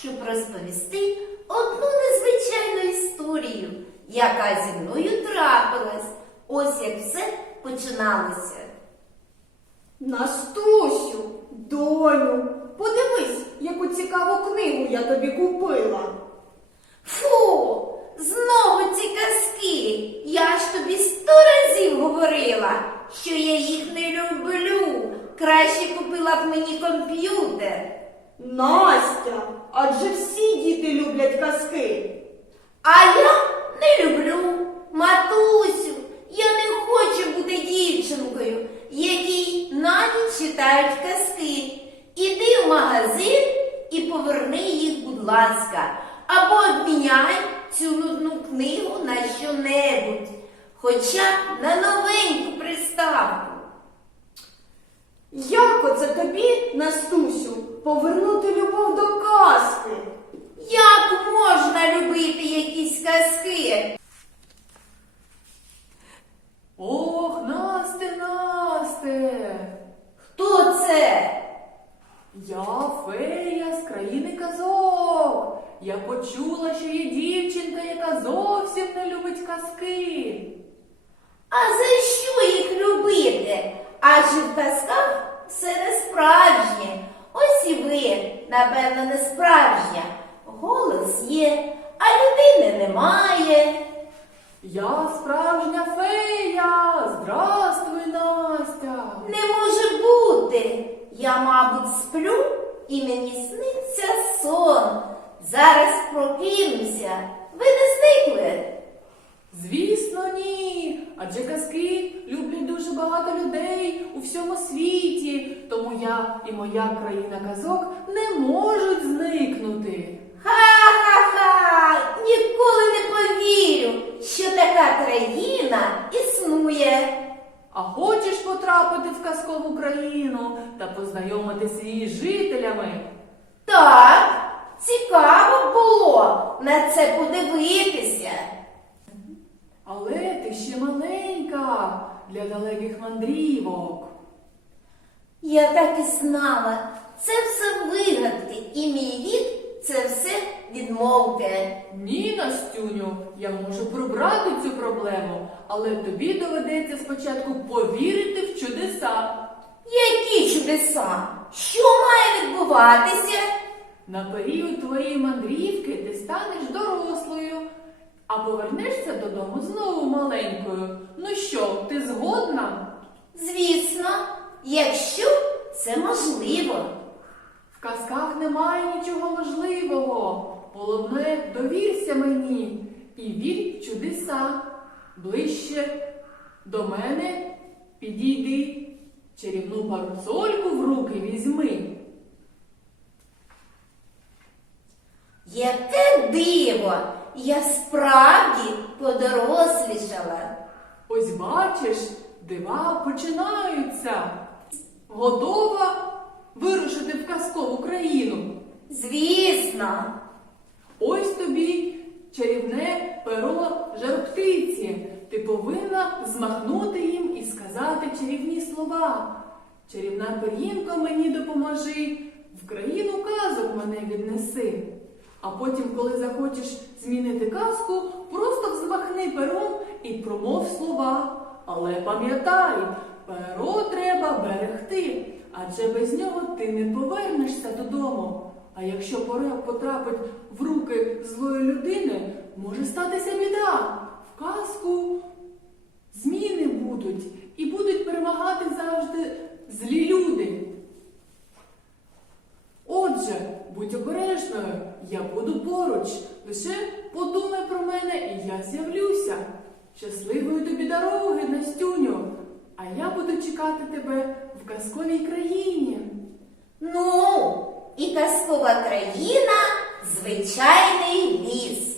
щоб розповісти одну незвичайну історію, яка зі мною трапилась. Ось як все починалося. Настусю, доню, подивись, яку цікаву книгу я тобі купила. Фу, знову ці казки. Я ж тобі сто разів говорила, що я їх не люблю. Краще купила б мені комп'ютер. Настя, адже всі діти люблять казки. А я не люблю. Матусю, я не хочу бути дівчинкою, якій на ніч читають казки. Іди в магазин і поверни їх, будь ласка, або обміняй цю нудну книгу на що-небудь, хоча б на новеньку приставку. Як оце тобі, Настусю, повернути любов до казки? Як можна любити якісь казки? Ох, Насте, Насте! Хто це? Я фея з країни казок. Я почула, що є дівчинка, яка зовсім не любить казки. А за що їх любити? Адже в казках все не справжнє. Ось і ви, напевно, не справжня. Голос є, а людини немає. Я справжня фея. Здрастуй, Настя. Не може бути. Я, мабуть, сплю і мені сниться сон. Зараз прокинуся. Ви не зникли. Звісно, ні. Адже казки люблять дуже багато людей у всьому світі. Тому я і моя країна казок не можуть зникнути. Ха-ха-ха! Ніколи не повірю, що така країна існує. А хочеш потрапити в казкову країну та познайомитися її жителями? Так, цікаво було на це подивитися. Але ти ще маленька для далеких мандрівок. Я так і знала, це все вигадки, і мій вік це все відмовки. Ні, Настюню, я можу прибрати цю проблему, але тобі доведеться спочатку повірити в чудеса. Які чудеса? Що має відбуватися? На період твоєї мандрівки ти станеш дорослою, а повернешся додому знову маленькою. Ну що, ти згодна? Звісно, якщо це можливо. В казках немає нічого можливого. Головне, довірся мені і вір в чудеса. Ближче до мене підійди, чарівну парасольку в руки візьми. Яке диво! Я справді подорослішала. Ось бачиш, дива починаються. Готова вирушити в казкову країну. Звісно, Ось тобі чарівне перо жарптиці. Ти повинна змахнути їм і сказати чарівні слова. Чарівна пир'їнко мені допоможи, в країну казок мене віднеси. А потім, коли захочеш змінити казку, просто взмахни пером і промов слова. Але пам'ятай, перо треба берегти, адже без нього ти не повернешся додому. А якщо перо потрапить в руки злої людини, може статися біда. В казку зміни будуть і будуть перемагати завжди злі люди. Отже, будь обережною, я буду поруч. Лише подумай про мене, і я з'явлюся. Щасливої тобі дороги, Настюню, а я буду чекати тебе казковій країні. ну, і казкова країна звичайний ліс.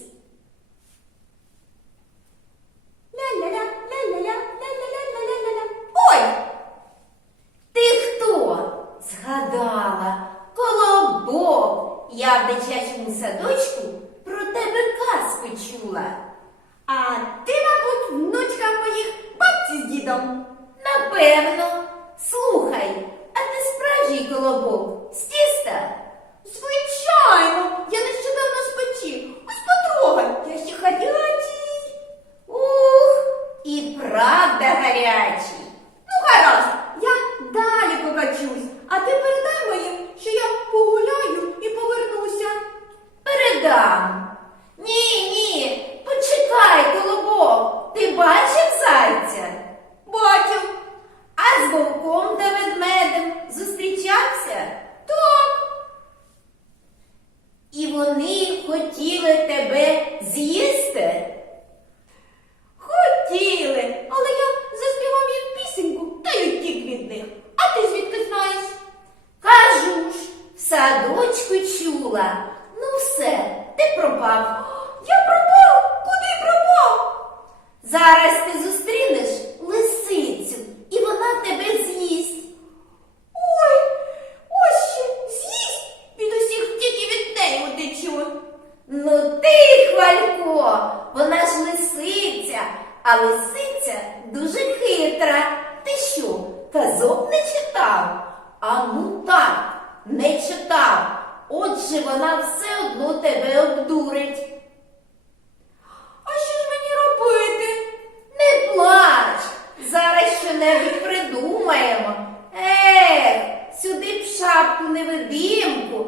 Невидимку.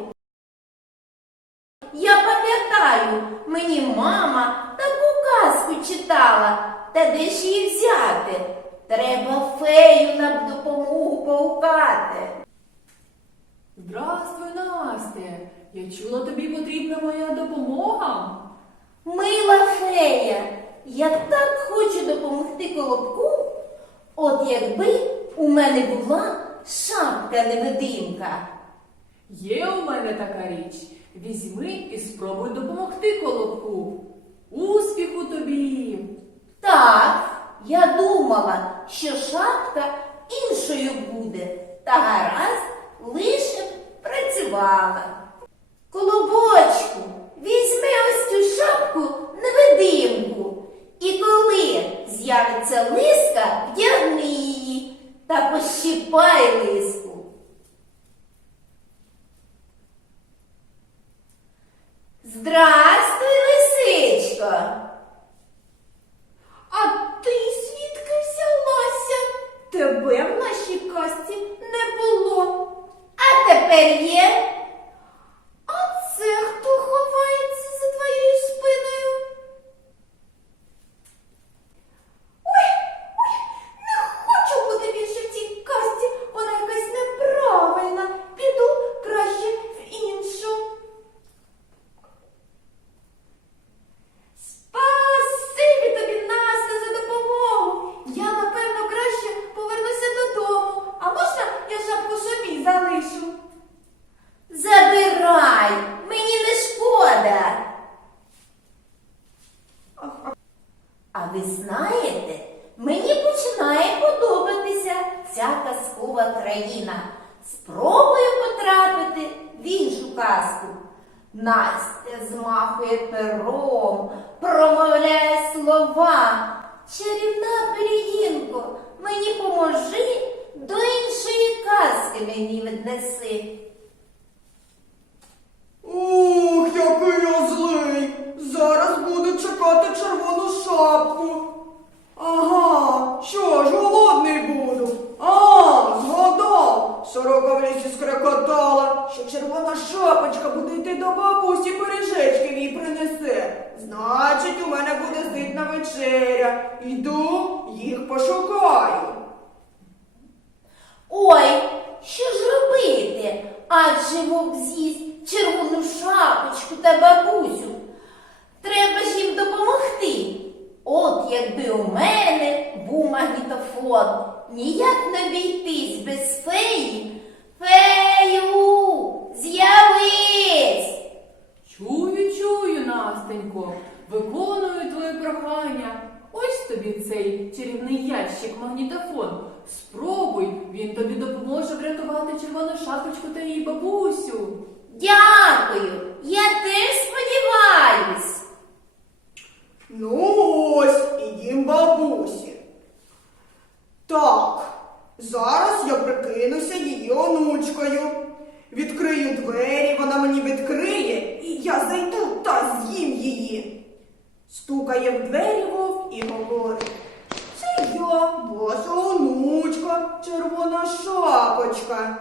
Я пам'ятаю, мені мама таку казку читала, та де ж її взяти? Треба фею нам допомогу паукати. Здравствуй, Настя. Я чула, тобі потрібна моя допомога. Мила фея, я так хочу допомогти колобку. От якби у мене була шапка невидимка. Є у мене така річ. Візьми і спробуй допомогти колобку. Успіху тобі! Так, я думала, що шапка іншою буде, та гаразд лише працювала. Колобочку, візьми ось цю шапку невидимку, і коли з'явиться лиска, вдягни її та пощипай лиску. Здрастуй, лисичко! А ти звідки взялася? Тебе в нашій касті не було. А тепер є. Настя змахує пером, промовляє слова. Чарівна пиріїнко, мені поможи, до іншої казки мені віднеси. Ух, який я злий! Зараз буду чекати червону шапку. Ага, що ж, голодний буду. А, згадав. Сорока в лісі скрекотала, що червона шапочка буде йти до бабусі пиріжечки їй принесе. Значить, у мене буде ситна вечеря. Йду, їх пошукаю. Ой, що ж робити? Адже вовк з'їсть червону шапочку та бабусю. Треба ж їм допомогти. От якби у мене був магнітофон, ніяк не обійтись без феї. Фею, з'явись! Чую, чую, Настенько, виконую твоє прохання. Ось тобі цей чарівний ящик магнітофон. Спробуй, він тобі допоможе врятувати червону шапочку та її бабусю. Дякую, я теж сподіваюсь. Ну ось і дім бабусі. Так, зараз я прикинуся її онучкою. Відкрию двері, вона мені зараз з'їм її. Стукає в двері вовк і говорить. Це я, ваша онучка, червона шапочка.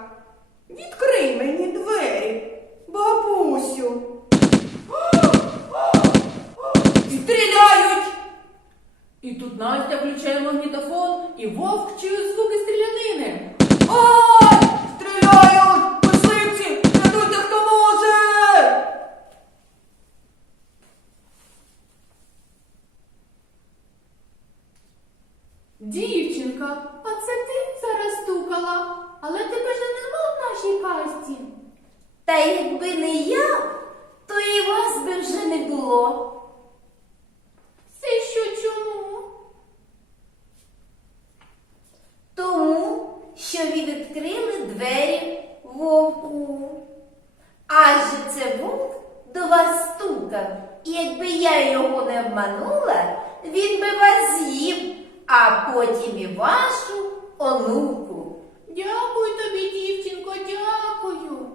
Відкрий мені двері, бабусю. Стріляють! І тут Настя включає магнітофон, і вовк чує звуки стрілянини. Ай! Стріляють! Мисливці! Рятуйте, хто може! Дівчинка, а це ти зараз стукала, але тебе ж нема в. Та якби не я, то і вас би вже не було. Це що чому? Тому, що ви відкрили двері вовку. Адже це вовк до вас стукав, і якби я його не обманула, він би вас з'їв, а потім і вашу онуку. Дякую тобі, дівчинко, дякую.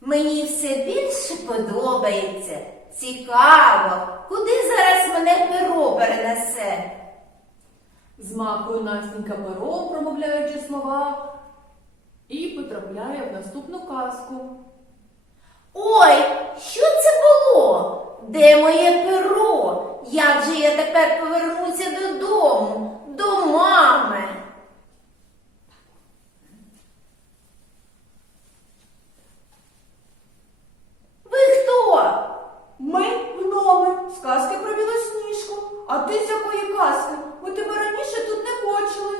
Мені все більше подобається. Цікаво, куди зараз мене перо перенесе. Змахує Настенька пером, промовляючи слова, і потрапляє в наступну казку. Ой, що це було? Де моє перо? Як же я тепер повернуся додому, до мами? Ви хто? Ми сказки про білосніжку. А ти з якої казки? Ми тебе раніше тут не бачили.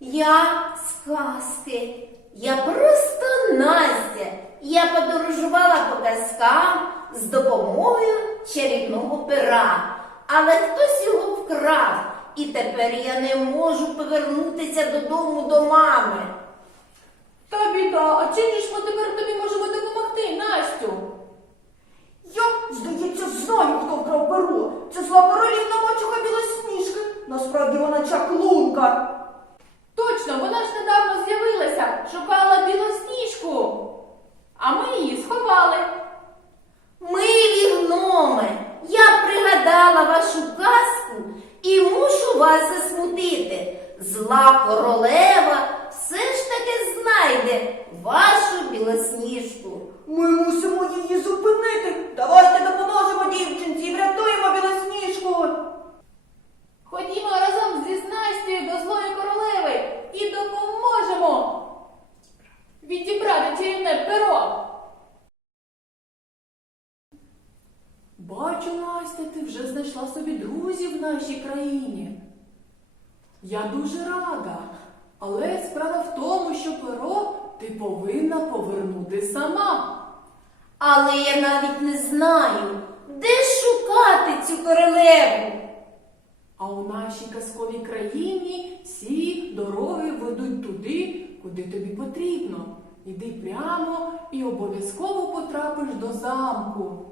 Я з казки. Я просто Настя. Я подорожувала по казкам з допомогою чарівного пера. Але хтось його вкрав, і тепер я не можу повернутися додому до мами. Та біда, а чим ж ми тепер тобі можемо допомогти, Настю? Здається, знаю, хто вкрав перо. Це зла королівна мачуха білосніжки. Насправді вона чаклунка. Точно, вона ж недавно з'явилася, шукала білосніжку, а ми її сховали. Милі гноми, я пригадала вашу казку і мушу вас засмутити. Зла королева все ж таки знайде вашу білосніжку. Ми мусимо зупинити. Давайте допоможемо дівчинці і врятуємо білосніжку. Ходімо разом зі Настею до злої королеви і допоможемо відібрати чарівне перо. Бачу, Настя, ти вже знайшла собі друзів в нашій країні. Я дуже рада, але справа в тому, що перо ти повинна повернути сама. Але я навіть не знаю, де шукати цю королеву. А у нашій казковій країні всі дороги ведуть туди, куди тобі потрібно. Іди прямо і обов'язково потрапиш до замку.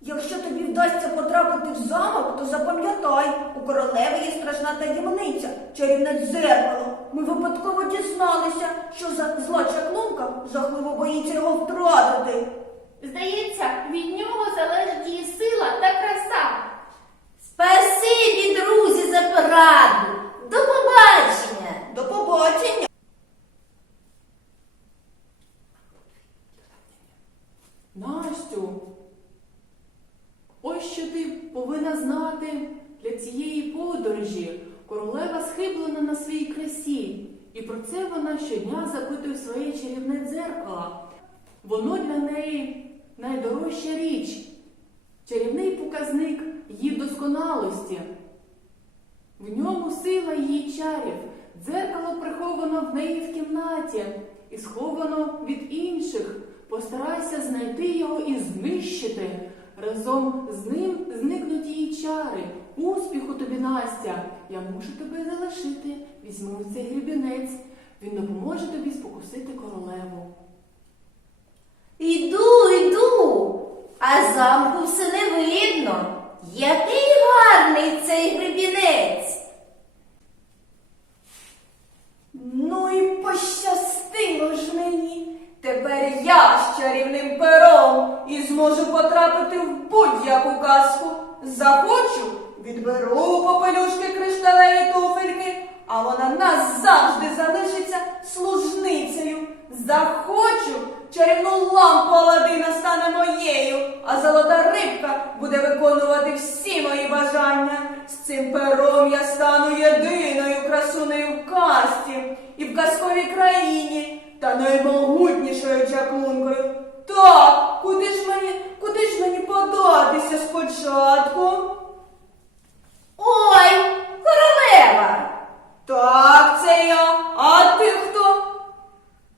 Якщо тобі вдасться потрапити в замок, то запам'ятай, у королеви є страшна таємниця, чарівне дзеркало. Ми випадково дізналися, що за зла чаклунка жахливо боїться його втратити. Здається, від нього залежить її сила та краса. Спасибі, друзі, за пораду. До побачення. До побачення! Настю, ось що ти повинна знати для цієї подорожі. Королева схиблена на своїй красі, і про це вона щодня запитує своє чарівне дзеркало. Воно для неї найдорожча річ, чарівний показник її досконалості. В ньому сила її чарів. Дзеркало приховано в неї в кімнаті і сховано від інших. Постарайся знайти його і знищити. Разом з ним зникнуть її чари. Успіху тобі, Настя! Я мушу тебе залишити. Візьму цей грібінець. Він допоможе тобі спокусити королеву. Іду, іду, а замку все не видно. Який гарний цей гребінець. Ну і пощастило ж мені. Тепер я з чарівним пером і зможу потрапити в будь-яку казку. Захочу, відберу попелюшки кришталеві туфельки, а вона назавжди залишиться служницею. Захочу, чарівну лампу Аладдина стане моєю, а золота рибка буде виконувати всі мої бажання. З цим пером я стану єдиною красунею в казці і в казковій країні та наймогутнішою чаклункою. Так, куди ж мені, куди ж мені податися спочатку? Ой, королева! Так, це я. А ти хто?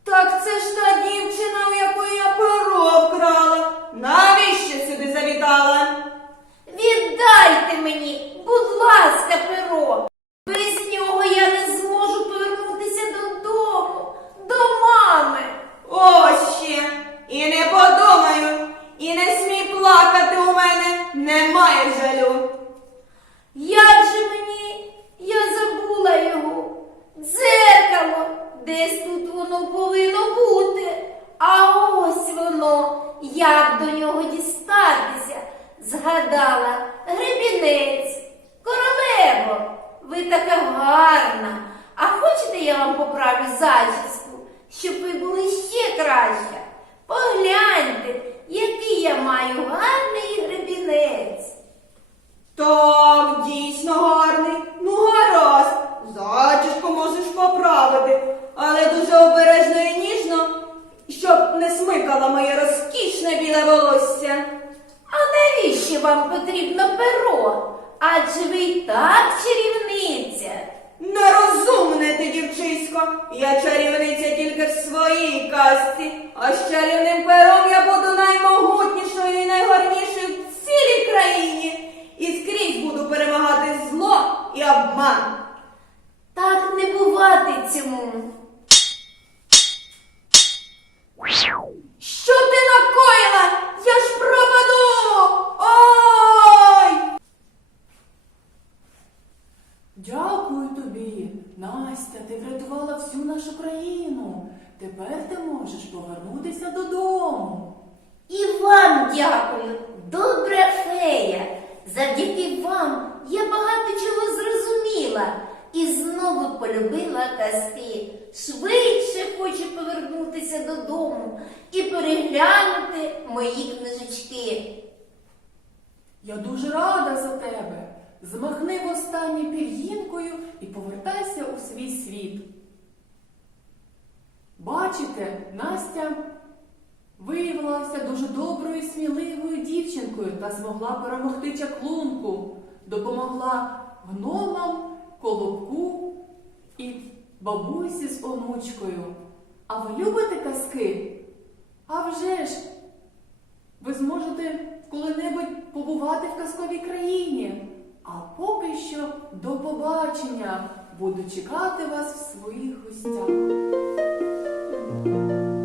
Так це ж та дівчина, у якої я перо вкрала. Навіщо сюди завітала? Віддайте мені, будь ласка, перо. Без нього я не зможу повернутися додому, до мами. Ось ще. І не подумаю, і не смій плакати у мене. Немає жалю. Як же мені? Я забула його. Дзеркало. Десь тут воно повинно бути. А ось воно. Як до нього дістатися? Згадала гребінець. Королево, ви така гарна. А хочете я вам поправлю зачіску, щоб ви були ще краще? Погляньте, який я маю гарний гребінець. Так, дійсно гарний. Ну, гаразд. Зачіску можеш поправити, але дуже обережно і ніжно, щоб не смикала моє розкішне біле волосся. А навіщо вам потрібно перо? Адже ви й так чарівниця. Нерозумне ти, дівчисько. Я чарівниця тільки в своїй казці, а з чарівним пером я буду наймогутнішою і найгарнішою в цілій країні. І скрізь буду перемагати зло і обман. Так не бувати цьому. Що ти накоїла? Я ж пропаду! Ой! Дякую тобі, Настя, ти врятувала всю нашу країну. Тепер ти можеш повернутися додому. І вам дякую, добра фея. Завдяки вам я багато чого зрозуміла і знову полюбила казки. Швидше хочу повернутися додому і переглянути мої книжечки. Я дуже рада за тебе. Змахни в востаннє пір'їнкою і повертайся у свій світ. Бачите, Настя виявилася дуже доброю і сміливою дівчинкою та змогла перемогти чаклунку, допомогла гномам, колобку і бабусі з онучкою. А ви любите казки? А вже ж! Ви зможете коли-небудь побувати в казковій країні. А поки що до побачення. Буду чекати вас в своїх гостях.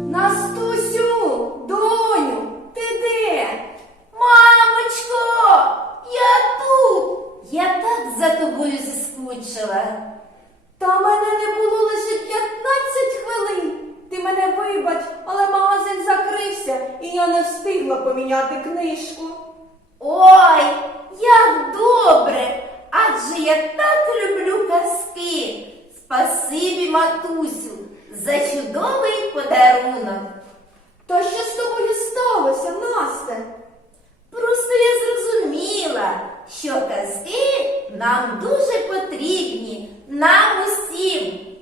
Настусю, доню, ти де? Мамочко, я за тобою заскучила. Та мене не було лише 15 хвилин. Ти мене вибач, але магазин закрився, і я не встигла поміняти книжку. Ой, як добре! Адже я так люблю казки. Спасибі, матусю, за чудовий подарунок. Та що з тобою сталося, Насте? Просто я зрозуміла, що казки нам дуже потрібні, нам усім.